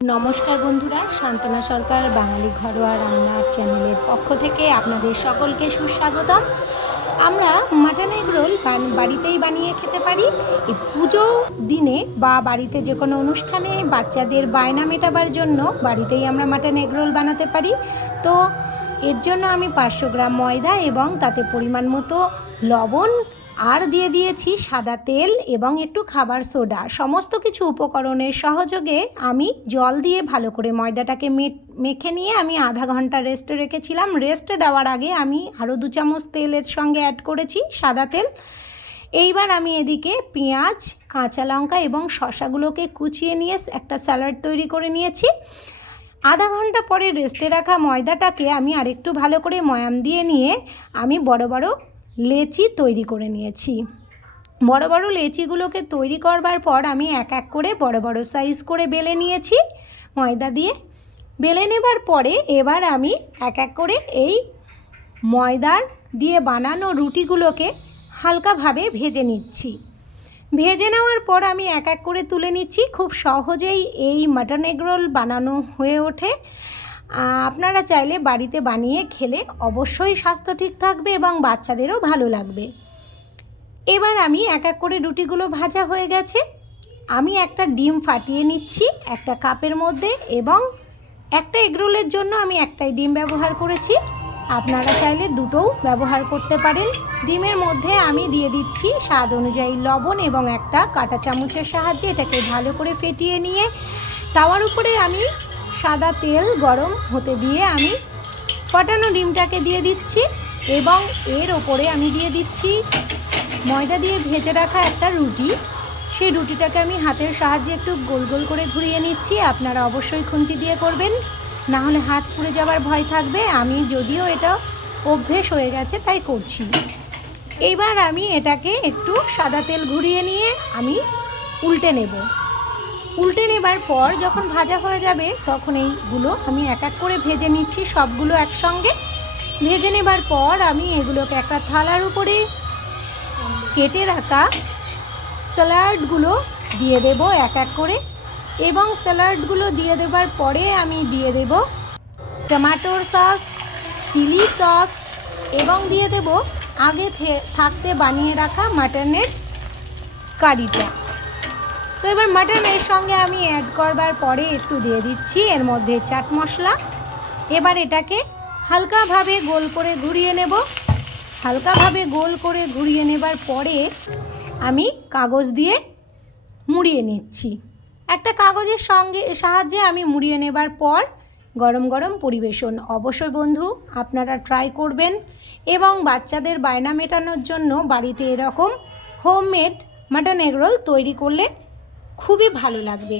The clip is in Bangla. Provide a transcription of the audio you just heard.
নমস্কার বন্ধুরা, সান্তনা সরকার বাঙালি ঘরোয়া রান্নার চ্যানেলের পক্ষ থেকে আপনাদের সকলকে সুস্বাগতম। আমরা মাটন এগ রোল বাড়িতেই বানিয়ে খেতে পারি। এই পুজোর দিনে বা বাড়িতে যে কোনো অনুষ্ঠানে বাচ্চাদের বায়না মেটাবার জন্য বাড়িতেই আমরা মাটন এগ রোল বানাতে পারি। তো এর জন্য আমি 500 গ্রাম ময়দা এবং তাতে পরিমাণ মতো লবণ আর দিয়ে দিয়েছি সাদা তেল এবং একটু খাবার সোডা। সমস্ত কিছু উপকরণের সহযোগে আমি জল দিয়ে ভালো করে ময়দাটাকে মেখে নিয়ে আমি আধা ঘন্টা রেস্টে রেখেছিলাম। রেস্টে দেওয়ার আগে আমি আরও 2 চামচ তেলের সঙ্গে অ্যাড করেছি সাদা তেল। এইবার আমি এদিকে পেঁয়াজ, কাঁচা লঙ্কা এবং শসাগুলোকে কুচিয়ে নিয়ে একটা স্যালাড তৈরি করে নিয়েছি। আধা ঘন্টা পরে রেস্টে রাখা ময়দাটাকে আমি আরেকটু ভালো করে ময়াম দিয়ে নিয়ে আমি বড় বড় লেচি তৈরি করে নিয়েছি। বড় বড় লেচিগুলোকে তৈরি করবার পর আমি এক এক করে বড় বড় সাইজ করে বেলে নিয়েছি ময়দা দিয়ে। বেলে নেবার পরে এবার আমি এক এক করে এই ময়দার দিয়ে বানানো রুটিগুলোকে হালকাভাবে ভেজে নিচ্ছি। ভেজে নেওয়ার পর আমি এক এক করে তুলে নিচ্ছি। খুব সহজেই এই মাটন এগ রোল বানানো হয়ে ওঠে। আপনারা চাইলে বাড়িতে বানিয়ে খেলে অবশ্যই স্বাস্থ্য ঠিক থাকবে এবং বাচ্চাদেরও ভালো লাগবে। এবার আমি এক এক করে রুটিগুলো ভাজা হয়ে গেছে। আমি একটা ডিম ফাটিয়ে নিচ্ছি একটা কাপের মধ্যে এবং একটা এগ রোলের জন্য আমি একটাই ডিম ব্যবহার করেছি। আপনারা চাইলে দুটোও ব্যবহার করতে পারেন। ডিমের মধ্যে আমি দিয়ে দিচ্ছি স্বাদ অনুযায়ী লবণ এবং একটা কাঁটা চামচের সাহায্যে এটাকে ভালো করে ফেটিয়ে নিয়ে তাওয়ার উপরে আমি সাদা তেল গরম হতে দিয়ে আমি ফাটানো ডিমটাকে দিয়ে দিচ্ছি এবং এর ওপরে আমি দিয়ে দিচ্ছি ময়দা দিয়ে ভেজে রাখা একটা রুটি। সেই রুটিটাকে আমি হাতের সাহায্যে একটু গোল গোল করে ঘুরিয়ে নিচ্ছি। আপনারা অবশ্যই খুন্তি দিয়ে করবেন, না হলে হাত পুড়ে যাওয়ার ভয় থাকবে। আমি যদিও এটা অভ্যেস হয়ে গেছে তাই করছি। এইবার আমি এটাকে একটু সাদা তেল ঘুরিয়ে নিয়ে আমি উল্টে নেব। উল্টে নেবার পর যখন ভাজা হয়ে যাবে তখন এইগুলো আমি এক এক করে ভেজে নিচ্ছি সবগুলো একসঙ্গে। ভেজে নেবার পর আমি এগুলোকে একটা থালার উপরে কেটে রাখা স্যালাডগুলো দিয়ে দেব এক এক করে এবং স্যালাডগুলো দিয়ে দেবার পরে আমি দিয়ে দেব টমেটোর সস, চিলি সস এবং দিয়ে দেব আগে থাকতে বানিয়ে রাখা মাটনের কারিটা। তো এবার মাটনের সঙ্গে আমি অ্যাড করবার পরে একটু দিয়ে দিচ্ছি এর মধ্যে চাট মশলা। এবার এটাকে হালকাভাবে গোল করে ঘুরিয়ে নেব। হালকাভাবে গোল করে ঘুরিয়ে নেবার পরে আমি কাগজ দিয়ে মুড়িয়ে নিচ্ছি। একটা কাগজের সাহায্যে আমি মুড়িয়ে নেবার পর গরম গরম পরিবেশন। অবশ্যই বন্ধু আপনারা ট্রাই করবেন এবং বাচ্চাদের বায়না মেটানোর জন্য বাড়িতে এরকম হোমমেড মাটন এগ রোল তৈরি করলে খুবই ভালো লাগবে।